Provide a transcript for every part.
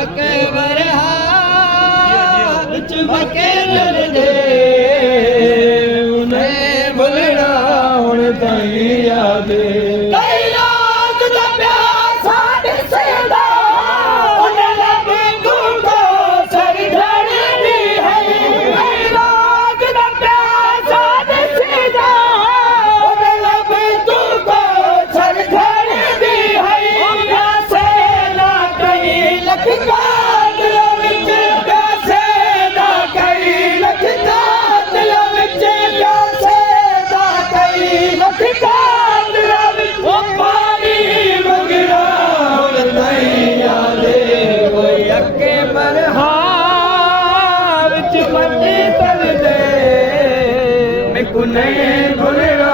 अकबर हाथ मके दे उन्हें भुलना हुण ताईं याद कई रात दा प्यासा दिसदा उन्हें लबे तुको सर ढड़दी है कई रात दा प्यासा दिसदा उन्हें लबे तुको सर ढड़दी है प्यासे ना कई लख नहीं भुलना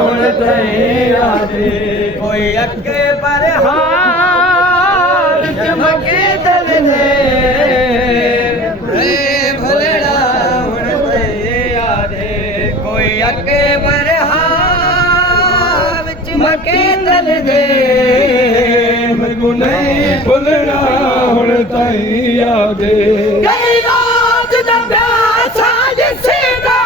हुण ताईं याद कोई अके पर हार चमके दल दे भुलना हुण ताईं याद कोई अके पर हार चमके दल दे मैनू नहीं भुलना हुण ताईं याद कई रात दा प्यासा जिसदा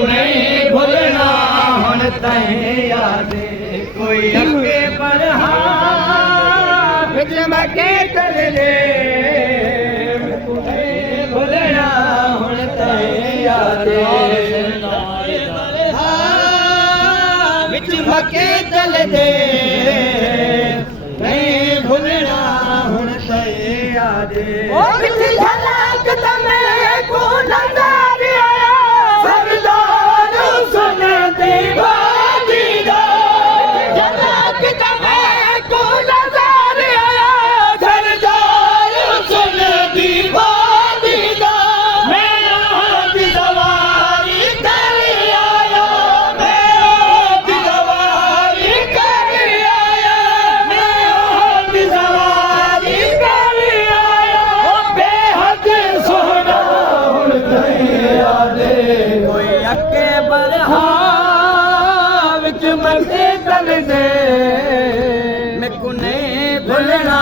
नहीं भुलना हुण ताईं याद कोई अके पर हाथ चमके दल दे नहीं भुलना हुण ताईं याद चमके दल दे नहीं भुलना हुण ताईं याद झलक तमें को नज़र भुलना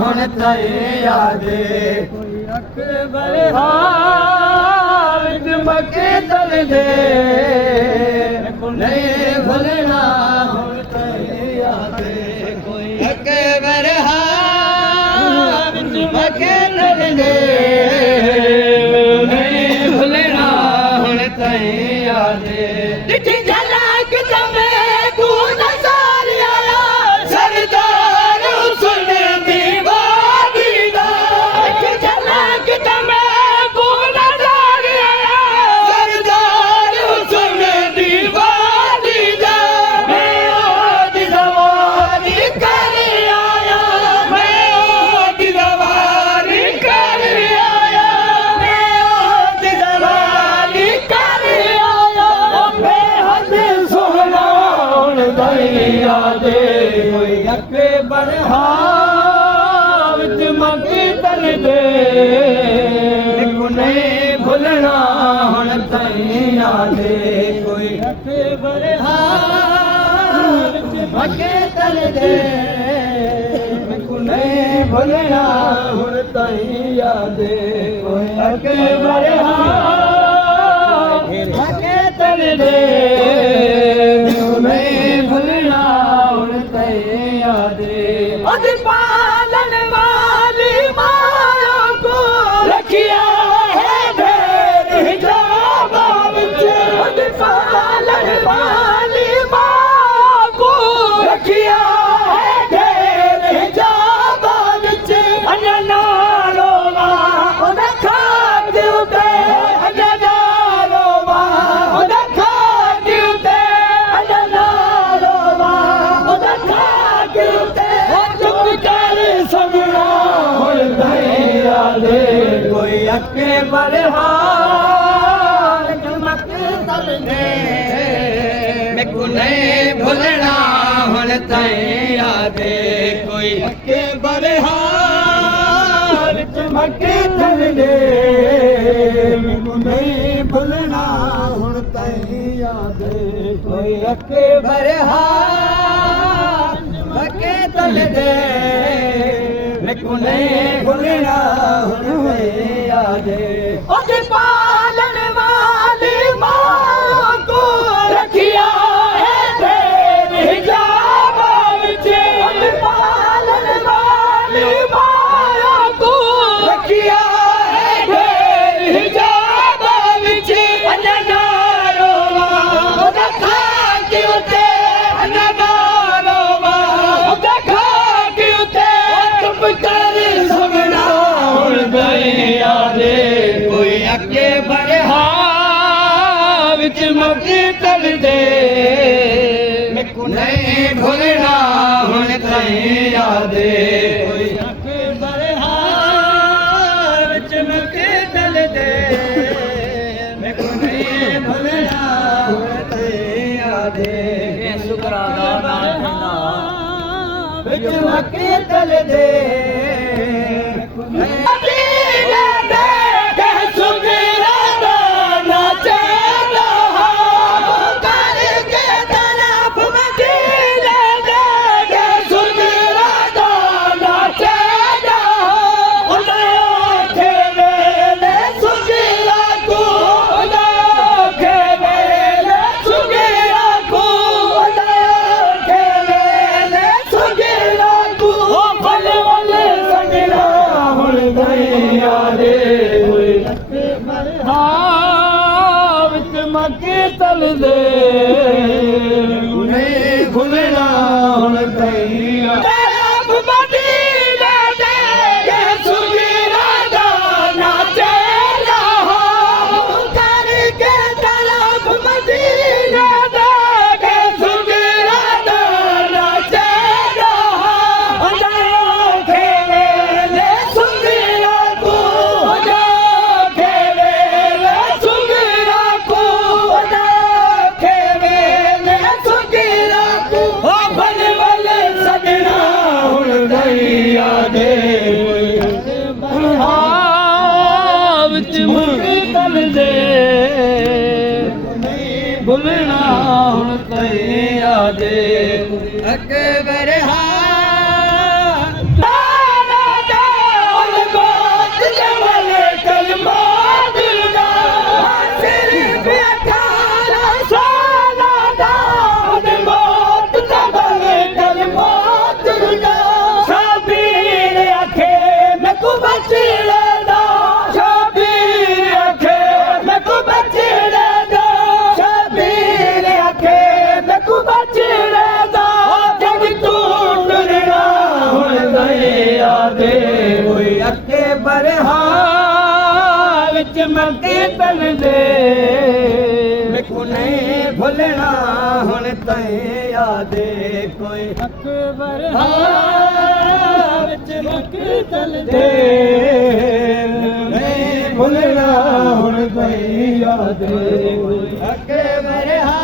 हुण ताईं याद कोई अकबर हार चमके दल दे नहीं भुलना हुण ताईं याद कोई अकबर हार चमके दल दे नहीं भुलना हुण ताईं याद झलक तमें को नज़र आया सरदार कोई अकबर हार चमके दल दे नहीं भुलना हुण ताईं याद कोई अकबर हार चमके दल दे नहीं भुलना हुण ताईं याद कोई अकबर हार चमके दल दे नहीं भुलना हुण ताईं याद पालन वाली माया को रखिया है ढेर जवाब पालन वाली माया को रखिया है ढेर जवाब नालो उन खाद पे ਅੱਕੇ ਬਰਹਾਨ ਚਮਕ ਤਲਦੇ ਮੈਕੂ ਨਹੀਂ ਭੁੱਲਣਾ ਹੁਣ ਤੈਂ ਯਾਦੇ ਕੋਈ ਅੱਕੇ ਬਰਹਾਨ ਚਮਕ ਤਲਦੇ ਮੈਕੂ ਨਹੀਂ ਭੁੱਲਣਾ ਹੁਣ ਤੈਂ ਯਾਦੇ ਕੋਈ ਅੱਕੇ ਬਰਹਾਨ ਚਮਕ ਤਲਦੇ ਮੈਕੂ ਨਹੀਂ ਭੁੱਲਣਾ ਹੁਣ ਤੈਂ ਯਾਦੇ ਉਹਦੇ ਪਾਲਣ ਵਾਲੀ ਮਾਂ ਕੋ ਰੱਖਿਆ ਹੈ ਤੇਰੇ ਹਿਜਾਬ ਵਿੱਚ ਉਹਦੇ ਪਾਲਣ ਵਾਲੀ ਮਾਂ ਕੋ ਰੱਖਿਆ ਹੈ ਤੇਰੇ ਹਿਜਾਬ ਵਿੱਚ ਅਨਨਾਰੋ ਉਹਦਾ ਖਾਕ ਉਤੇ ਅਨਨਾਰੋ ਉਹਦਾ ਖਾਕ ਉਤੇ ਚੁੱਪ ਕਰ ਸਗਣਾ ਹੁਣ ਗਏ ਯਾਦੇ ਕੋਈ ਅੱਗੇ ਬਰਹਾ ਵਿੱਚ ਮੱਕੀ ਤਲਦੇ ਮੈਕੂ ਨਹੀਂ ਭੁੱਲਣਾ ਹੁਣ ਤੈਂ ਯਾਦੇ ਕੋਈ ਅੱਗੇ ਬਰਹਾ ਵਿੱਚ ਮੱਕੀ ਤਲਦੇ ਮੈਕੂ ਨਹੀਂ ਭੁੱਲਣਾ ਹੁਣ ਤੈਂ ਯਾਦੇ ਸ਼ੁਕਰਾਨਾ ਨਾਮ ਵਿੱਚ ਮੱਕੀ ਤਲਦੇ ਮੈਕੂ ਨਹੀਂ ਮੱਕੀ ਤਲਦੇ ਨਹੀਂ ਭੁੱਲਣਾ ਹੁਣ ਤੈਂ ਤਰਫ ਮਦੀਨੇ ਦੇ ਸੁਗੀਰਾ ਦਾ ਨਾਚੇ ਰਹਾ ਕਰਕੇ ਤਰਫ ਮਦੀਨੇ ਦੇ ਸੁਗੀਰਾ ਦਾ ਨਾਚੇ ਰਹਾ ਅੰਦਰ ਖੇਲੇ ਲੈ ਸੁਗੀਰਾ ਕੋ ਯਾਦੇ ਵਿੱਚ ਮੱਕੀ ਤਲਦੇ ਨਹੀਂ ਭੁੱਲਣਾ ਹੁਣ ਤੈਂ ਯਾਦੇ ਅੱਗੇ ਬਰਹਾ ਕੋਈ ਅੱਗੇ ਬਰਹਾ ਵਿੱਚ ਮੱਕੀ ਤਲਦੇ ਮੈਕੂ ਨਹੀਂ ਭੁੱਲਣਾ ਹੁਣ ਤੈਂ ਯਾਦੇ ਕੋਈ ਅੱਗੇ ਬਰਹਾ ਵਿੱਚ ਮੱਕੀ ਤਲਦੇ ਨਹੀਂ ਭੁੱਲਣਾ ਹੁਣ ਤੈਂ ਯਾਦੇ ਅੱਗੇ ਬਰਹਾ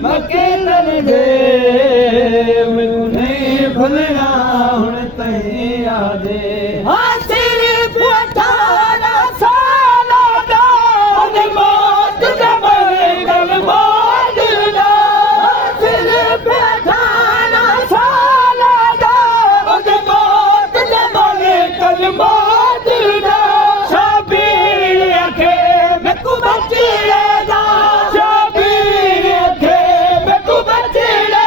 ਮੱਕੀ ਤਲਦੇ ਮੈਕੂ ਨਹੀਂ ਭੁੱਲਣਾ ਹੁਣ ਤੈਂ ਯਾਦੇ ਸਿਰਫ ਅਠਾਰਾ ਸਾਲਾਂ ਦਾ ਉਹਦੇ ਮੌਤ ਦਾ ਮਰੇ ਗਲ ਮੌਤ ਦਾ ਸਿਰਫ ਅਠਾਰਾ ਸਾਲਾਂ ਦਾ ਉਹਦੇ ਮੌਤ ਦਾ ਮਰੇ ਗਲ ਮੌਤ ਦਾ ਸ਼ਬੀਰ ਅਖੇ ਮੈਕੂ ਬੱਚੀ ਦਾ ਸ਼ਬੀਰ ਅਖੇ ਮੈਕੂ ਬੱਚੀ ਦਾ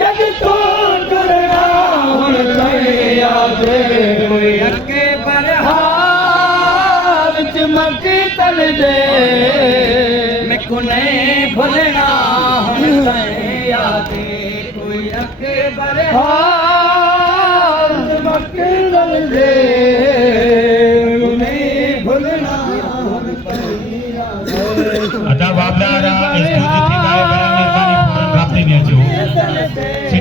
ਜਦ ਤੂੰ ਟੁਰਨਾ ਹੁਣ ਤੈਂ ਯਾਦੇ ਕੋਈ ਅੱਗੇ ਬਰਹਾ ਵਿੱਚ ਮੱਕੀ ਤਲਦੇ ਮੈਕੂ ਨਹੀਂ ਭੁੱਲਣਾ ਹੁਣ ਤੈਂ ਯਾਦੇ ਕੋਈ ਅੱਗੇ ਬਰਹਾ ਵਿੱਚ ਮੱਕੀ ਤਲਦੇ ਨਹੀਂ ਭੁੱਲਣਾ ਹੁਣ ਤੈਂ ਯਾਦੇ आता बाबला इस मेहरबानी पूर्ण प्राप्ति में